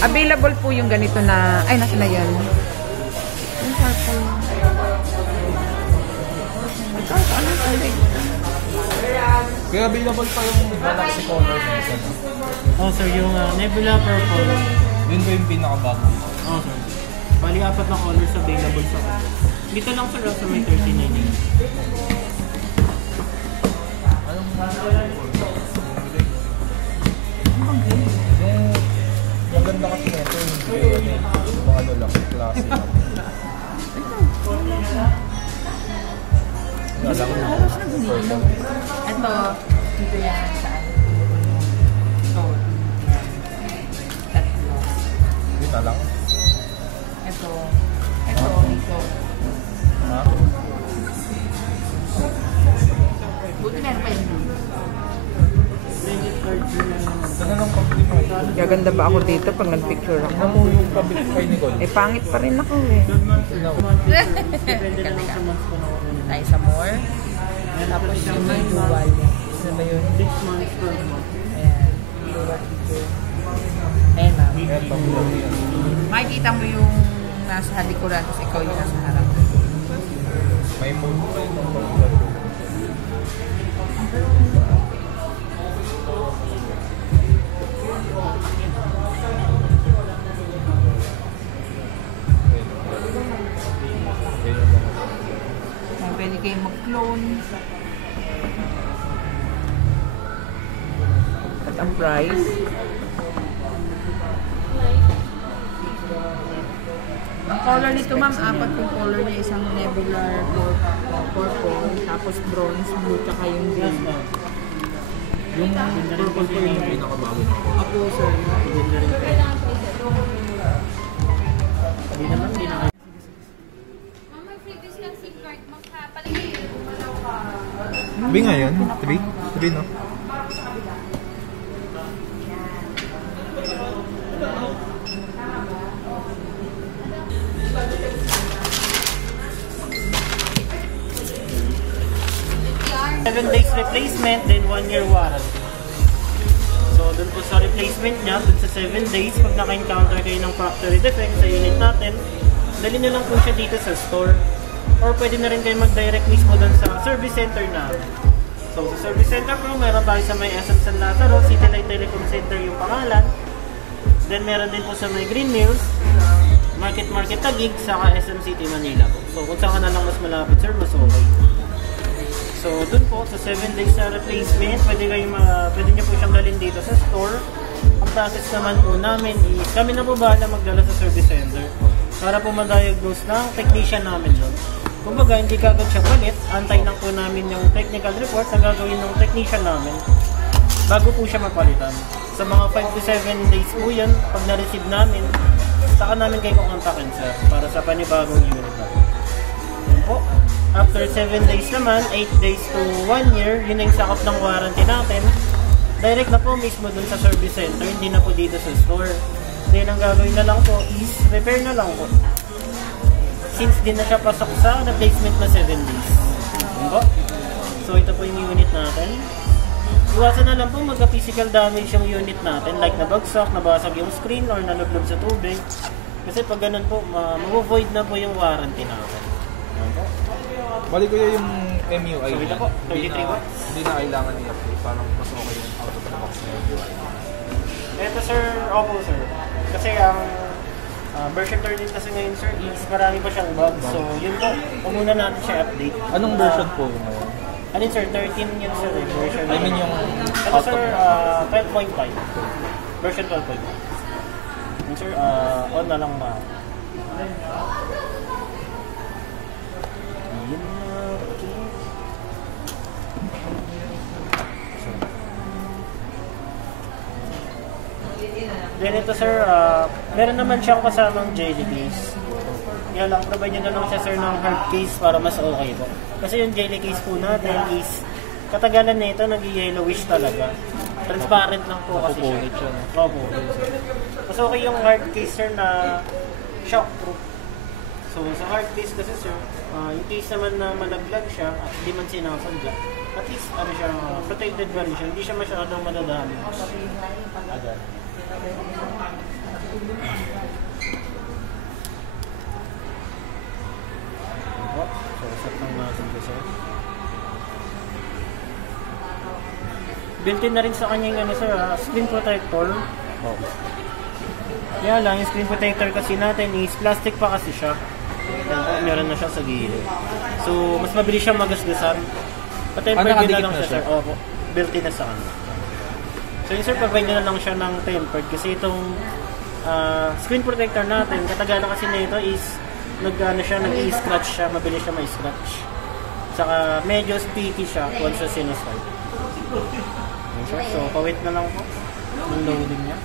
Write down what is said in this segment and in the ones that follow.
Available po yung ganito na, ay nasa na yan. Yung purple. Kaya available pa yung Galaxy Color nito. Oh sir, yung Nebula Purple. Yun ba yung pinakabago? Oh sir. Bali, 4 na colors available sa akin. Dito lang sir, sa may 39. Yung ganda kasi nito yung mga ano lang, klase lang. Gusto ko na oras na gunilo. Ito, dito yan saan? Ito. Tatlo. Dito lang? Ito. Ito, dito. Ha? Buti meron pa yun. Saan lang pabili mo? Gaganda ba ako dito pag nag-picture ako? Ano mo yung pabili kay Nicole? Eh, pangit pa rin ako eh. Depende na lang sa months ko na ako. Tayo sa more. Tapos yung may dual. Ano ba yun? 6 months per month. Ayan. Dual dito. Ayan ma'am. Kaya pabili yan. Makikita mo yung nasa halikuran kasi ikaw yung nasa harap. May mode pa yung pabili. Pwede kayo mag-clone. At ang price. Ang color nito ma'am, 4 yung color niya. Isang nebular purple, tapos bronze, blue, tsaka yung green. Yung purple ko yung pinakabago na. Ako sir, hindi na rin. Hindi naman, hindi na. Sabi nga yun? 3? 3 no? Seven days replacement, then 1 year warranty. So, dun po sa replacement niya, dun sa 7 days, pag naka-encounter kayo ng factory defect sa unit natin, dali na lang po siya dito sa store. Or pwede na rin kayo mag-direct mismo dun sa service center namin. So, sa service center po, meron tayo sa may SM San Lazaro, City Light Telecom Center yung pangalan. Then, meron din po sa may Green Mills, Market Taguig, saka SM City Manila po. So, kung saan ka na lang mas malapit, sir, mas okay. So, dun po, sa 7 days na replacement, pwede nyo po siyang dalhin dito sa store. Ang process naman po namin is, kami na po bahala magdala sa service center para po ma-diagnose ng technician namin doon. Kumbaga, hindi kagad siya palit, antay lang po namin yung technical report na gagawin ng technician namin bago po siya mapalitan. Sa mga 5 to 7 days po yan, pag na-receive namin, saka namin kayo kukontakin sir para sa panibagong unit natin. Yun po. After 7 days naman, 8 days to 1 year, yun na yung sakop ng warranty natin. Direct na po mismo dun sa service center, hindi na po dito sa store. Then ang gagawin na lang po is repair na lang po. Since din na siya pasok sa replacement na 7 days. Yun po. So ito po yung unit natin. Iwasan na lang po magka-physical damage yung unit natin, like nabagsak, nabasag yung screen, or nalublob sa tubig. Kasi pag ganun po, ma-void na po yung warranty natin. Yun po. Bali ko yung MUI. So ito po, 33 watts. Hindi na kailangan i-update. Parang mas okay yung out of the box na MUI. Ito sir, opo sir. Kasi ang version 13 kasi ngayon sir is marami pa siyang bugs. So yun po, kung muna natin siya update. Anong version po ngayon? Ano yun sir, 13 yun sir, version. I mean yung ito sir, 12.5. Version 12.5. Yun sir, on na lang na. Then ito sir, meron naman siyang kasamang jelly case. Yan lang, provide nyo na lang siya sir ng hard case para mas okay po. Kasi yung jelly case po natin is, katagalan na ito, nag-yellowish talaga. Transparent lang po kasi siya. Opo. Mas okay yung hard case sir na shockproof. So sa hard case kasi sir, yung case naman na malaglag siya, at hindi man sinasadya, at least ano siya, protected ba rin siya, hindi siya masyadong madadami. Agad. So, set lang natin ito, sir. Built-in na rin sa kanya yung ano, sir, screen protector. Okay. Kaya lang, yung screen protector kasi natin is plastic pa kasi siya. Meron na siya sa gilid. So, mas mabilis siyang magasgasan. Pa-tempered yun na lang siya, sir. Opo, built-in na sa kanya. So, yun, sir, provide nyo na lang siya ng tempered kasi itong screen protector natin, katagalan kasi nito is nag-i-scratch siya, mabilis siya ma-scratch. Saka medyo sticky siya once sa sinuswipe. So, pawait na lang po yung loading niya.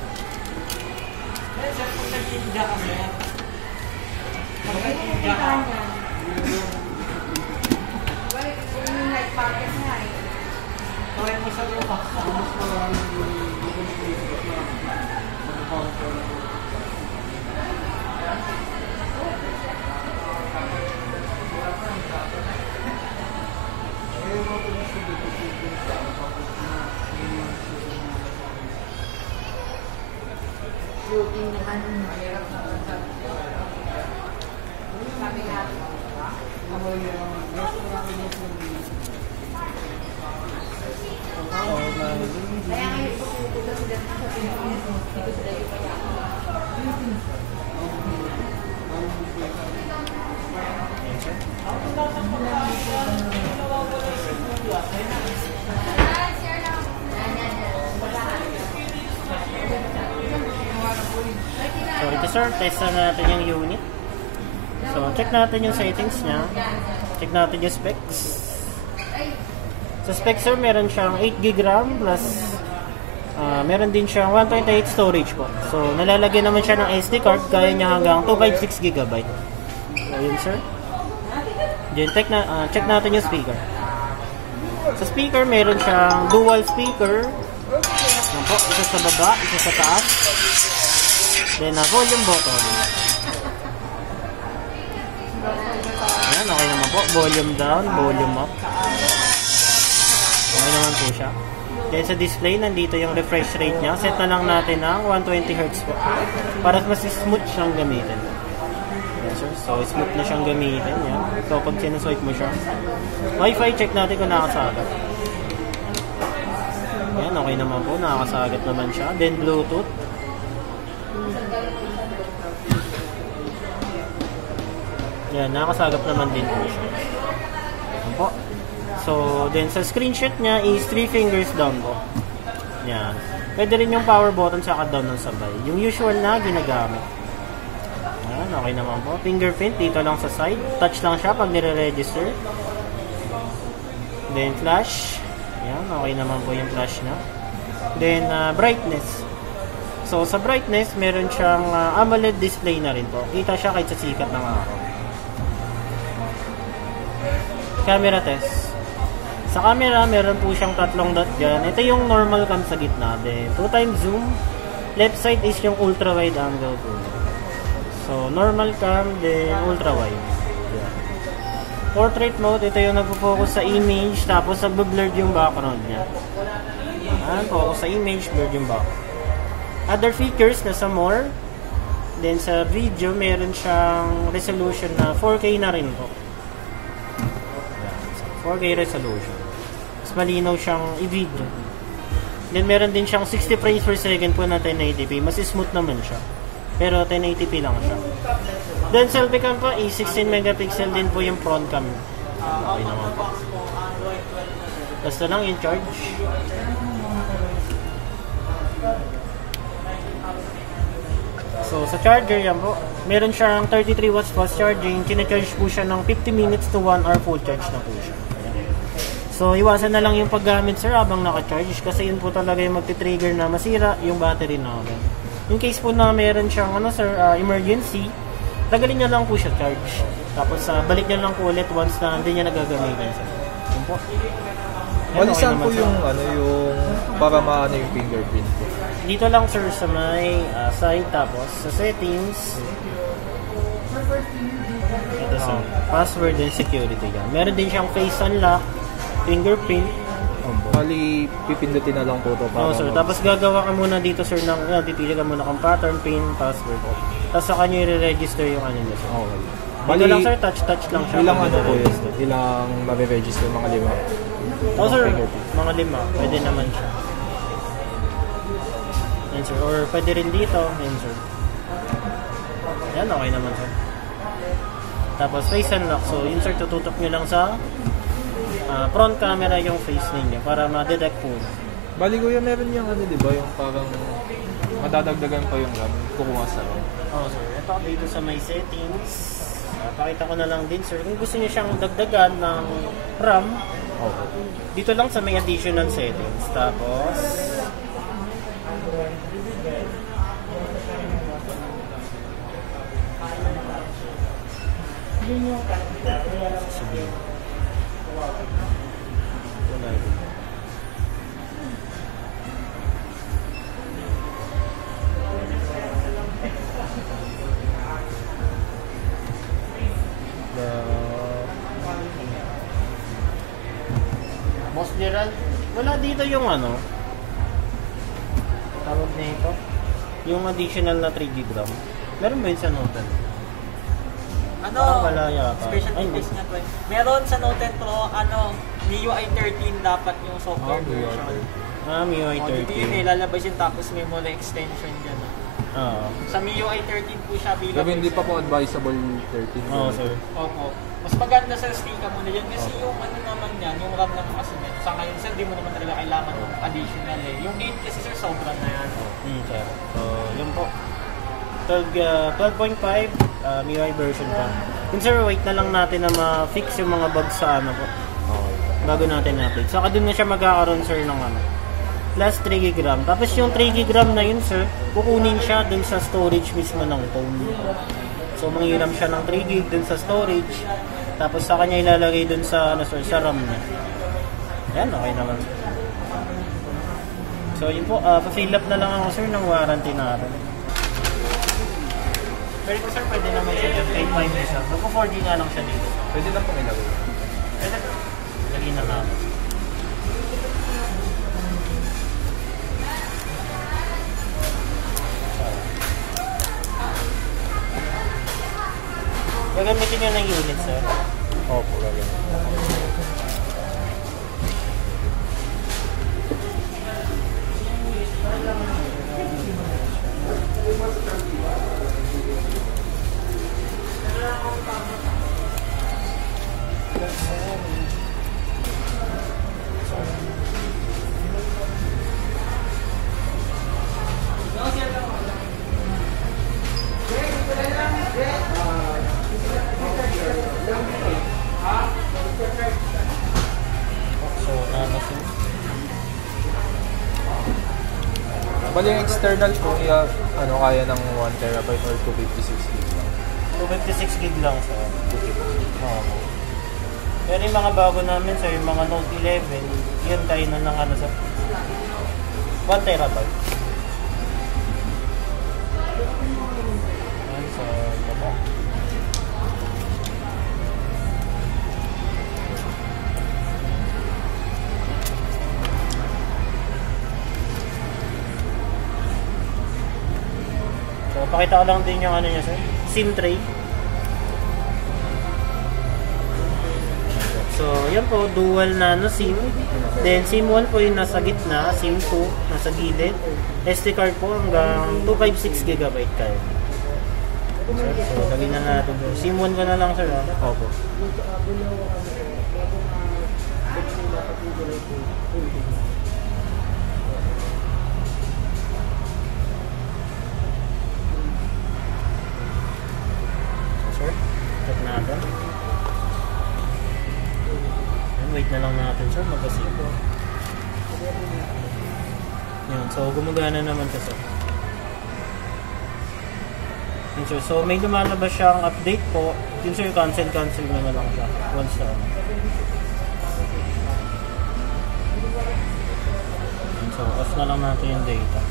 So ito sir, test na natin yung unit. So check natin yung settings niya. Check natin yung specs. Sa specs sir, meron siyang 8GB RAM plus meron din siyang 128 storage po. So nalalagyan naman siya ng SD card, kaya niya hanggang 256GB. So yun sir. Then check natin yung speaker. Sa speaker, meron siyang dual speaker. Yan po, isa sa baba, isa sa taas. Then volume button. Ayan, okay naman po. Volume down, volume up. Okay naman po siya. Then sa display, nandito yung refresh rate niya. Set na lang natin ng 120Hz po. Para mas smooth siyang gamitin. Yes, sir. So, smooth na siyang gamitin. Yan. So, pag sinuswipe mo siya. Wi-Fi, check natin kung nakasagat. Yan, okay naman po. Nakasagat naman siya. Then Bluetooth. Yan, nakasagap naman din po siya. Yan po. So, then sa screenshot niya is 3 fingers down po. Yan. Pwede rin yung power button sa down ng sabay. Yung usual na ginagamit. Yan, okay naman po. Fingerprint dito lang sa side. Touch lang siya pag nire-register. Then flash. Yan, okay naman po yung flash na. Then brightness. So, sa brightness, meron siyang AMOLED display na rin po. Kita siya kahit sa sikat ng araw. Camera test. Sa camera, meron po siyang 3 dot dyan. Ito yung normal cam sa gitna. Then, 2x zoom. Left side is yung ultra wide angle po. So, normal cam, then ultra wide. Yeah. Portrait mode, ito yung nagpo-focus sa image, tapos nagbo-blurred yung background niya. Ayan, focus sa image, blurred yung background. Other features, nasa more. Then sa video, meron siyang resolution na 4K na rin po. 4K resolution. Mas malinaw siyang i-video. Then meron din siyang 60 frames per second po na 1080p. Mas smooth naman siya. Pero 1080p lang siya. Then selfie cam po, 16 megapixel din po yung front cam. Okay naman po. Basta lang yung charge. So, sa charger yan po, meron siyang 33 watts fast charging. Kina-charge po siya ng 50 minutes to 1 hour full charge na po siya. Ayan. So, iwasan na lang yung paggamit sir habang naka-charge kasi yun po talaga yung magti-trigger na masira yung battery natin. In case po na meron siyang emergency, tagalin niya lang po siya charge. Tapos, balik niya lang po ulit once na hindi niya nagagamitin sir. Yun po. Ano saan po yung, yung para maano yung fingerprint po? Dito lang sir sa may side, tapos sa settings. Ito sa password and security yan. Meron din siyang face unlock, fingerprint, Bali, pipindutin na lang po ito para Oo, sir. Tapos gagawa ka muna dito, sir, ng, pipili ka muna ng pattern, pin, password. Tapos saka nyo i-register yung ano nyo, sir. Okay. Bali lang, sir, touch lang siya. Ilang ano po yun? Ilang mabe-register? Mga 5? Oo, sir. Mga 5. Pwede naman siya. Yan, sir. Or pwede rin dito. Yan, sir. Yan, okay naman, sir. Tapos face unlock. So, yun, sir, tututok nyo lang sa front camera yung face ninyo para ma-detect po. Bali kuya, meron yung ano, di ba? Yung parang madadagdagan pa yung RAM. Kukuha sa RAM. Oo, sir. Ito dito sa may settings. Pakita ko na lang din, sir. Kung gusto niyo siyang dagdagan ng RAM, Okay. dito lang sa may additional settings. Tapos, sabihin. Wala rin. Boss Gerald, wala dito yung ano, tawag na ito, yung additional na 3 GB RAM. Meron ba yun sa Note 10? Ano? Parang wala yata. Special Ay, features niya to. Meron sa Note 10 Pro, MIUI 13 dapat yung software version. MIUI O, dito yun 13. lalabas yun tapos may mula extension dyan. Oo. Sa MIUI 13 po siya bilang... Sabi hindi pa po advisable 13. Oo, sir. Opo. Mas maganda sa stick ka muna yun kasi yung ano naman yan, yung RAM naman kasi yan. Sa ngayon sir, di mo naman talaga kailangan ng additional eh. Yung 8 kasi sir, sobrang na yan. Sir. So, yun po. 12.5 MIUI version pa. Yun, sir, wait na lang natin na ma-fix yung mga bugs sa ano po. Okay. Bago natin na-update. Saka dun na siya magkakaroon, sir, ng ano. Plus 3 GB RAM. Tapos yung 3 GB RAM na yun, sir, kukunin siya dun sa storage mismo ng phone. So, manghiram siya ng 3 GB dun sa storage. Tapos sa kanya ilalagay dun sa, ano, sir, sa RAM niya. Yan, okay naman. So, yun po. Pa-fill up na lang ako, sir, ng warranty natin. Pero ito, sir, pwede naman siya dyan. 8.5 na siya. Magpo 4G nga lang siya dito. Pwede lang pong ilagay. Pwede. Lagyan na natin. Gagamitin nyo ng unit, sir. Opo, gagawin. So, nanasin. Bali yung external po, kaya ng 1 terabyte or 256 GB lang. 256 gig lang, sir. Oo. Pero yung mga bago namin, sir, yung mga Note 11, yun tayo na ng ano, sir. 1 terabyte. Yan, sa baba. So, pakita ko lang din yung ano niya, sir. SIM tray. So, yan po, dual nano SIM. Then, SIM 1 po yung nasa gitna, SIM 2 nasa gilid. SD card po hanggang 256 GB kayo. So, lagyan na natin. SIM 1 ko na lang, sir. Opo. Sir, check natin. Wait na lang natin, sir, mag-asip. Yan, so gumagana naman kasi. Yan, sir, so may lumalabas siyang update po. Yun, sir, cancel na lang siya. Once na. Yan, so off na lang natin yung data.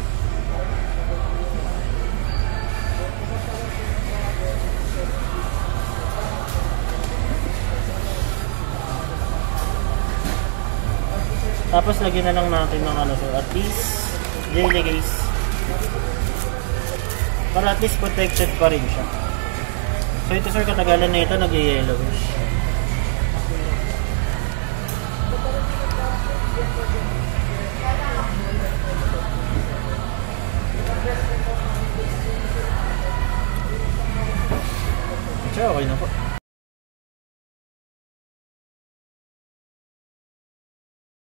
Tapos lagyan na lang natin ng ano sir, at least jelly case. Para at least protected pa rin siya. So ito sir, katagalan na ito, nag-yellowish. Siya, okay na po.